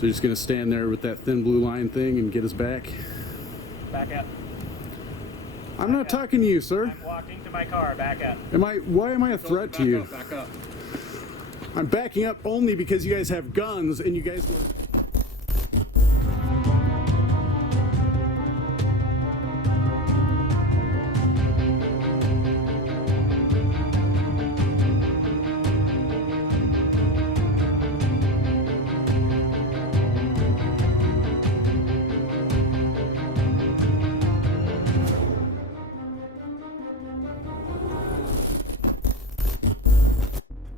So you're just gonna stand there with that thin blue line thing and get us back? Back up. I'm not talking to you, sir. I'm walking to my car. Back up. Why am I a threat to you? Back up. I'm backing up only because you guys have guns and you guys were...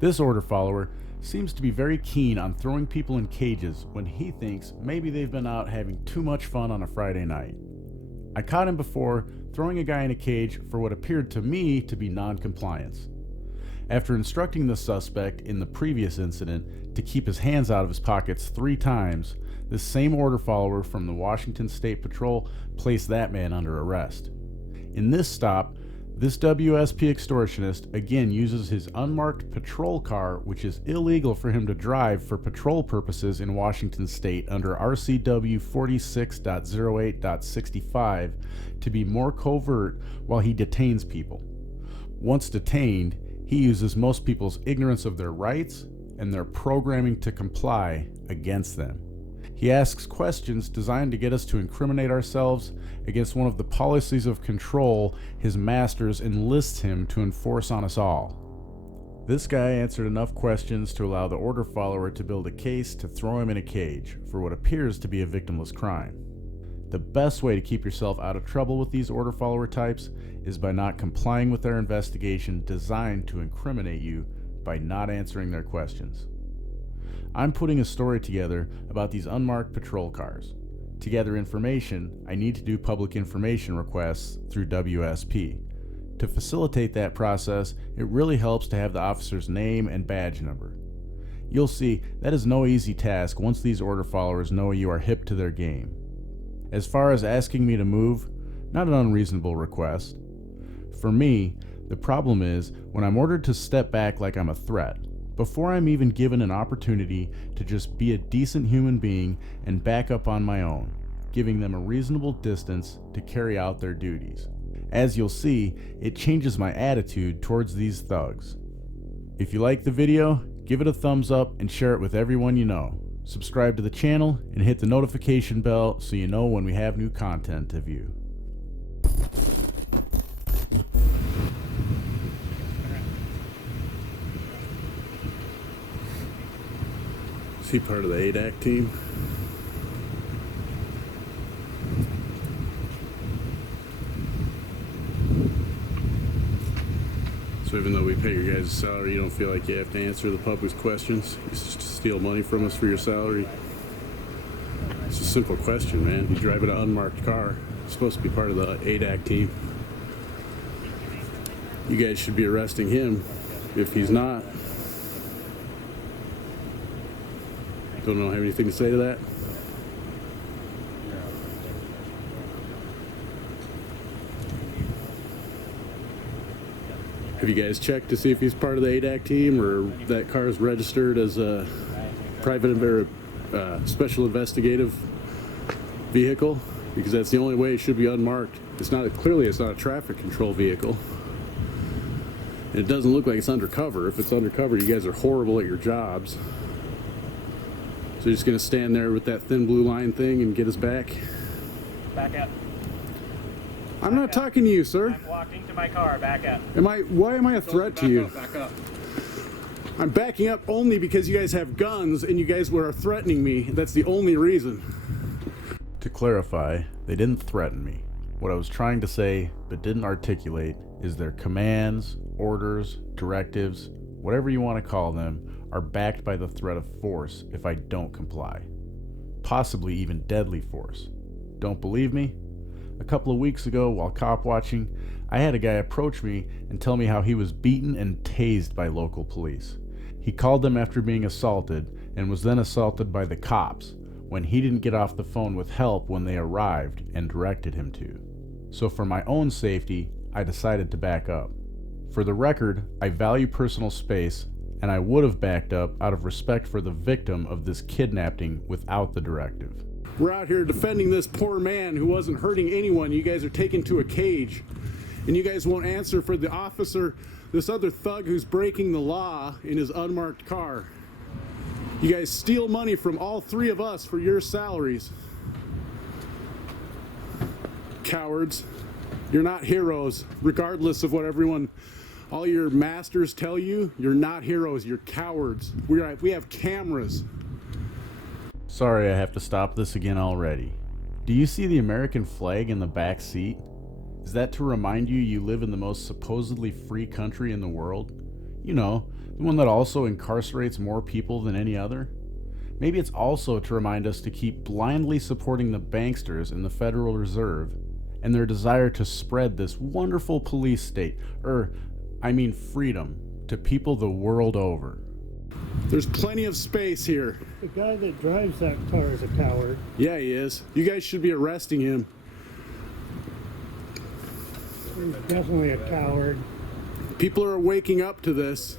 This order follower seems to be very keen on throwing people in cages when he thinks maybe they've been out having too much fun on a Friday night. I caught him before throwing a guy in a cage for what appeared to me to be non-compliance. After instructing the suspect in the previous incident to keep his hands out of his pockets 3 times, this same order follower from the Washington State Patrol placed that man under arrest. In this stop, this WSP extortionist again uses his unmarked patrol car, which is illegal for him to drive for patrol purposes in Washington State under RCW 46.08.65, to be more covert while he detains people. Once detained, he uses most people's ignorance of their rights and their programming to comply against them. He asks questions designed to get us to incriminate ourselves against one of the policies of control his masters enlist him to enforce on us all. This guy answered enough questions to allow the order follower to build a case to throw him in a cage for what appears to be a victimless crime. The best way to keep yourself out of trouble with these order follower types is by not complying with their investigation designed to incriminate you by not answering their questions. I'm putting a story together about these unmarked patrol cars. To gather information, I need to do public information requests through WSP. To facilitate that process, it really helps to have the officer's name and badge number. You'll see that is no easy task once these order followers know you are hip to their game. As far as asking me to move, not an unreasonable request. For me, the problem is when I'm ordered to step back like I'm a threat, before I'm even given an opportunity to just be a decent human being and back up on my own, giving them a reasonable distance to carry out their duties. As you'll see, it changes my attitude towards these thugs. If you like the video, give it a thumbs up and share it with everyone you know. Subscribe to the channel and hit the notification bell so you know when we have new content to view. Is he part of the ADAC team? So even though we pay your guys' salary, you don't feel like you have to answer the public's questions? You just steal money from us for your salary? It's a simple question, man. You drive an unmarked car. You're supposed to be part of the ADAC team. You guys should be arresting him if he's not. Don't know, have anything to say to that? Have you guys checked to see if he's part of the ADAC team, or that car is registered as a private or special investigative vehicle? Because that's the only way it should be unmarked. Clearly it's not a traffic control vehicle. And it doesn't look like it's undercover. If it's undercover, you guys are horrible at your jobs. So you're just gonna stand there with that thin blue line thing and get us back? Back up. I'm not talking to you, sir. I'm walking to my car. Back up. Why am I a threat to you? Back up. I'm backing up only because you guys have guns and you guys were threatening me. That's the only reason. To clarify, they didn't threaten me. What I was trying to say, but didn't articulate, is their commands, orders, directives, whatever you want to call them, are backed by the threat of force if I don't comply. Possibly even deadly force. Don't believe me? A couple of weeks ago, while cop watching, I had a guy approach me and tell me how he was beaten and tased by local police. He called them after being assaulted and was then assaulted by the cops when he didn't get off the phone with help when they arrived and directed him to. So for my own safety, I decided to back up. For the record, I value personal space and I would have backed up out of respect for the victim of this kidnapping without the directive. We're out here defending this poor man who wasn't hurting anyone. You guys are taken to a cage, and you guys won't answer for the officer, this other thug who's breaking the law in his unmarked car. You guys steal money from all three of us for your salaries. Cowards. You're not heroes, regardless of what all your masters tell you. You're not heroes, you're cowards. We have cameras. Sorry, I have to stop this again already. Do you see the American flag in the back seat? Is that to remind you you live in the most supposedly free country in the world? You know, the one that also incarcerates more people than any other? Maybe it's also to remind us to keep blindly supporting the banksters in the Federal Reserve and their desire to spread this wonderful police state, freedom, to people the world over. There's plenty of space here. The guy that drives that car is a coward. Yeah, he is. You guys should be arresting him. He's definitely a coward. People are waking up to this.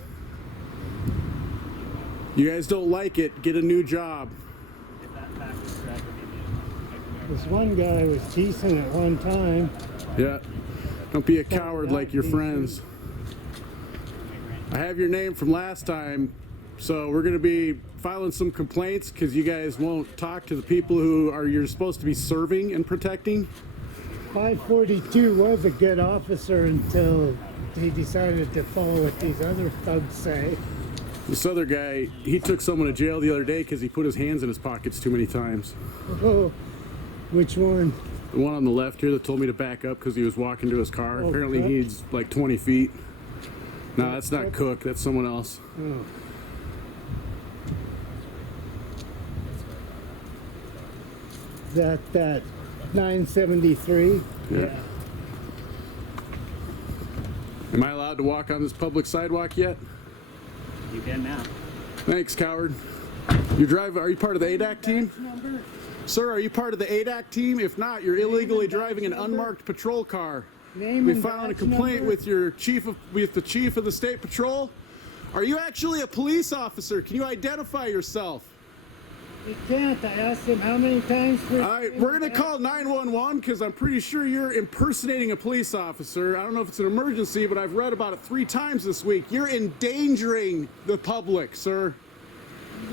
You guys don't like it, get a new job. This one guy was teasing at one time. Yeah. Don't be a coward like your friends. I have your name from last time, so we're going to be filing some complaints because you guys won't talk to the people you're supposed to be serving and protecting. 542 was a good officer until he decided to follow what these other thugs say. This other guy, he took someone to jail the other day because he put his hands in his pockets too many times. Oh, which one? The one on the left here that told me to back up because he was walking to his car. Oh, Apparently Cook? he's like 20 feet. No, that's not Cook, that's someone else. Oh. That 973? Yeah. Am I allowed to walk on this public sidewalk yet? You can now. Thanks, coward. Are you part of the ADAC team? Number? Sir, are you part of the ADAC team? If not, you're illegally driving an unmarked patrol car. Name We and filing a badge complaint number? with the chief of the state patrol. Are you actually a police officer? Can you identify yourself? He can't. I asked him how many times for... All right, we're going to call 911 because I'm pretty sure you're impersonating a police officer. I don't know if it's an emergency, but I've read about it 3 times this week. You're endangering the public, sir.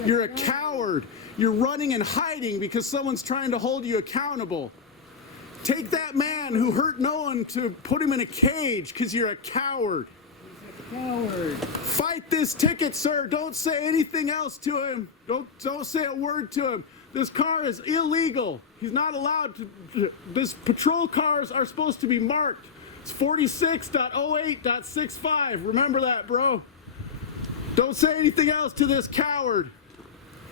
You're a coward. You're running and hiding because someone's trying to hold you accountable. Take that man who hurt no one to put him in a cage because you're a coward. Coward. Fight this ticket, sir. Don't say anything else to him. Don't say a word to him. This car is illegal. He's not allowed to. This patrol cars are supposed to be marked. It's 46.08.65. Remember that, bro. Don't say anything else to this coward.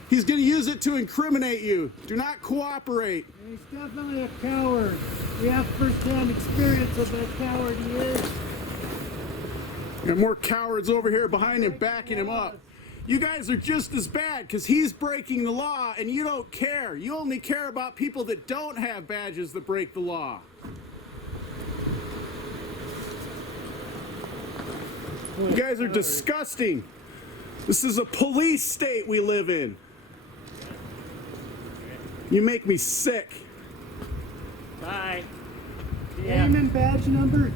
He's going to use it to incriminate you. Do not cooperate. He's definitely a coward. We have first-hand experience of that coward he is. Got more cowards over here behind him backing him up. You guys are just as bad because he's breaking the law and you don't care. You only care about people that don't have badges that break the law. You guys are disgusting. This is a police state we live in. You make me sick. Bye. Name and badge number?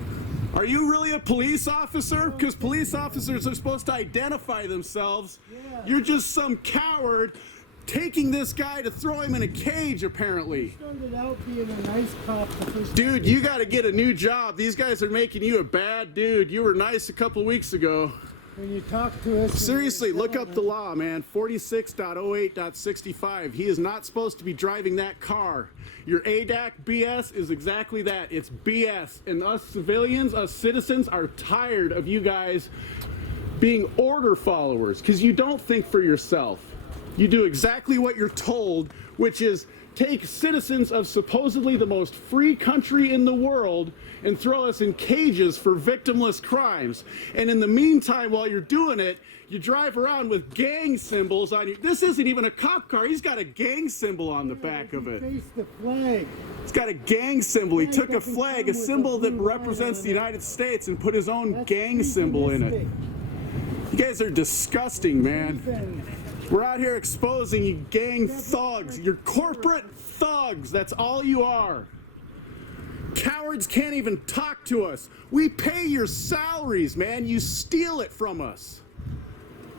Are you really a police officer? Because police officers are supposed to identify themselves. Yeah. You're just some coward taking this guy to throw him in a cage, apparently. Started out being a nice cop. Dude, you got to get a new job. These guys are making you a bad dude. You were nice a couple weeks ago. When you talk to us... Seriously, look up the law, man. 46.08.65. He is not supposed to be driving that car. Your ADAC BS is exactly that. It's BS. And us civilians, us citizens, are tired of you guys being order followers because you don't think for yourself. You do exactly what you're told, which is take citizens of supposedly the most free country in the world and throw us in cages for victimless crimes. And in the meantime, while you're doing it, you drive around with gang symbols on you. This isn't even a cop car. He's got a gang symbol on the back of it. Face the flag. He's got a gang symbol. He took a flag, a symbol that represents the United States, and put his own gang symbol in it. You guys are disgusting, man. We're out here exposing you gang thugs. You're corporate thugs. That's all you are. Cowards can't even talk to us. We pay your salaries, man. You steal it from us.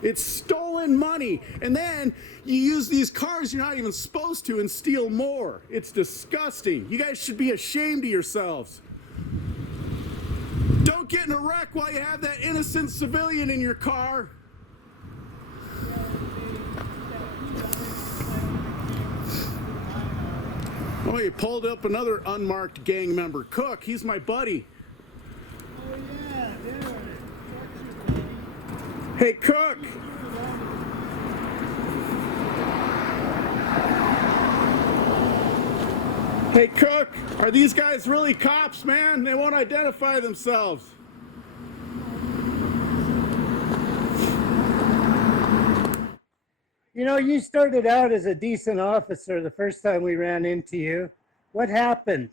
It's stolen money. And then you use these cars you're not even supposed to and steal more. It's disgusting. You guys should be ashamed of yourselves. Don't get in a wreck while you have that innocent civilian in your car. Oh, you pulled up another unmarked gang member, Cook. He's my buddy. Oh, yeah, there. Hey, Cook. Hey, Cook. Are these guys really cops, man? They won't identify themselves. You know, you started out as a decent officer the first time we ran into you. What happened?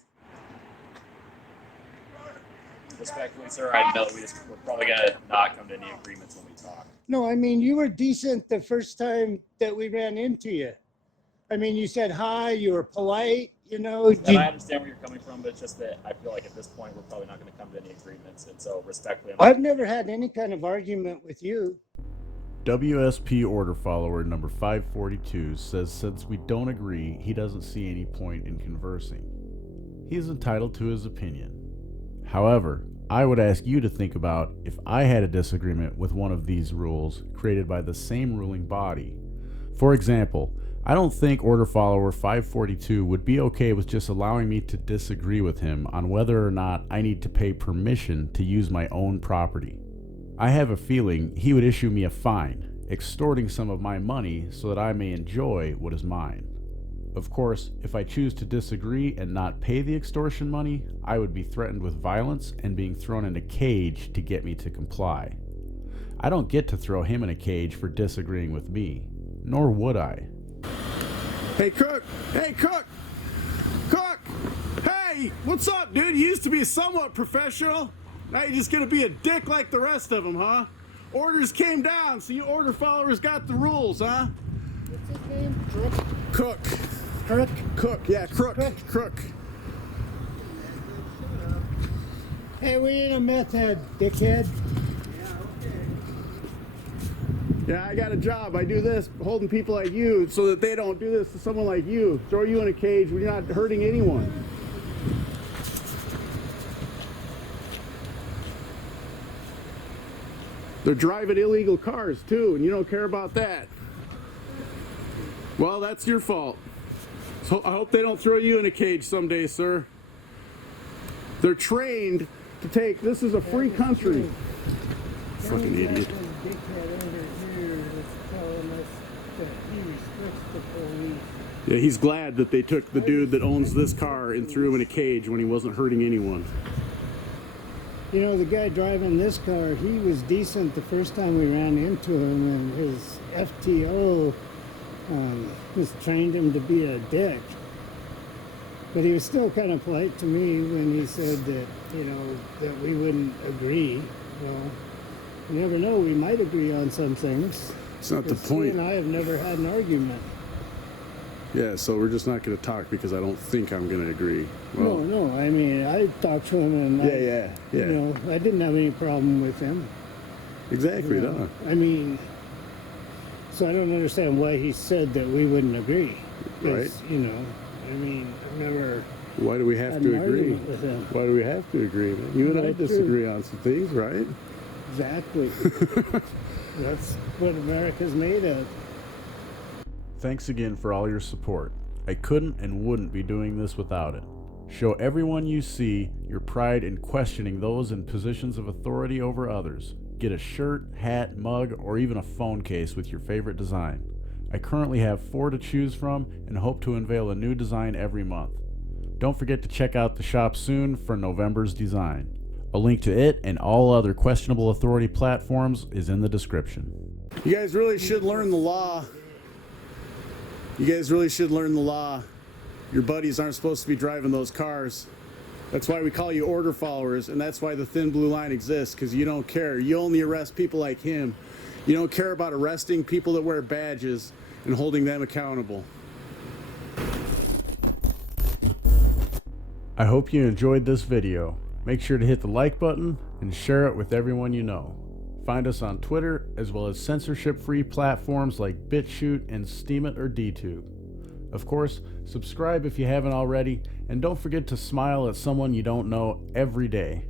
Respectfully, sir, I know we're probably gonna not come to any agreements when we talk. No, I mean, you were decent the first time that we ran into you. I mean, you said hi, you were polite, you know. And I understand where you're coming from, but it's just that I feel like at this point we're probably not gonna come to any agreements. And so respectfully, I've never had any kind of argument with you. WSP order follower number 542 says since we don't agree, he doesn't see any point in conversing. He is entitled to his opinion. However, I would ask you to think about if I had a disagreement with one of these rules created by the same ruling body. For example, I don't think order follower 542 would be okay with just allowing me to disagree with him on whether or not I need to pay permission to use my own property. I have a feeling he would issue me a fine, extorting some of my money so that I may enjoy what is mine. Of course, if I choose to disagree and not pay the extortion money, I would be threatened with violence and being thrown in a cage to get me to comply. I don't get to throw him in a cage for disagreeing with me, nor would I. Hey, Cook. Hey, Cook. Cook. Hey, what's up, dude? You used to be somewhat professional. Now you're just gonna be a dick like the rest of them, huh? Orders came down, so you order followers got the rules, huh? What's his name? Cook. Crook? Cook, yeah, Crook. Crook. Hey, we ain't a meth head, dickhead. Yeah, I got a job. I do this, holding people like you so that they don't do this to someone like you. Throw you in a cage when you're not hurting anyone. They're driving illegal cars too, and you don't care about that. Well, that's your fault. So I hope they don't throw you in a cage someday, sir. They're trained to take, this is a free country. Fucking idiot. Yeah, he's glad that they took the dude that owns this car and threw him in a cage when he wasn't hurting anyone. You know, the guy driving this car, he was decent the first time we ran into him, and his FTO just trained him to be a dick. But he was still kind of polite to me when he said that, you know, that we wouldn't agree. Well, you never know, we might agree on some things. It's not the He point. and I have never had an argument. Yeah, so we're just not going to talk because I don't think I'm going to agree. Well, No, I mean, I talked to him and yeah. you know, I didn't have any problem with him. Exactly, You know, no. I mean, so I don't understand why he said that we wouldn't agree. 'Cause, Right. You know, I mean, I've never Why do we have had to an agree? argument with him. Why do we have to agree, man? You and I Right, true. disagree on some things, right? Exactly. That's what America's made of. Thanks again for all your support. I couldn't and wouldn't be doing this without it. Show everyone you see your pride in questioning those in positions of authority over others. Get a shirt, hat, mug, or even a phone case with your favorite design. I currently have 4 to choose from and hope to unveil a new design every month. Don't forget to check out the shop soon for November's design. A link to it and all other questionable authority platforms is in the description. You guys really should learn the law. You guys really should learn the law. Your buddies aren't supposed to be driving those cars. That's why we call you order followers, and that's why the thin blue line exists, because you don't care. You only arrest people like him. You don't care about arresting people that wear badges and holding them accountable. I hope you enjoyed this video. Make sure to hit the like button and share it with everyone you know. Find us on Twitter as well as censorship-free platforms like BitChute and Steemit or DTube. Of course, subscribe if you haven't already, and don't forget to smile at someone you don't know every day.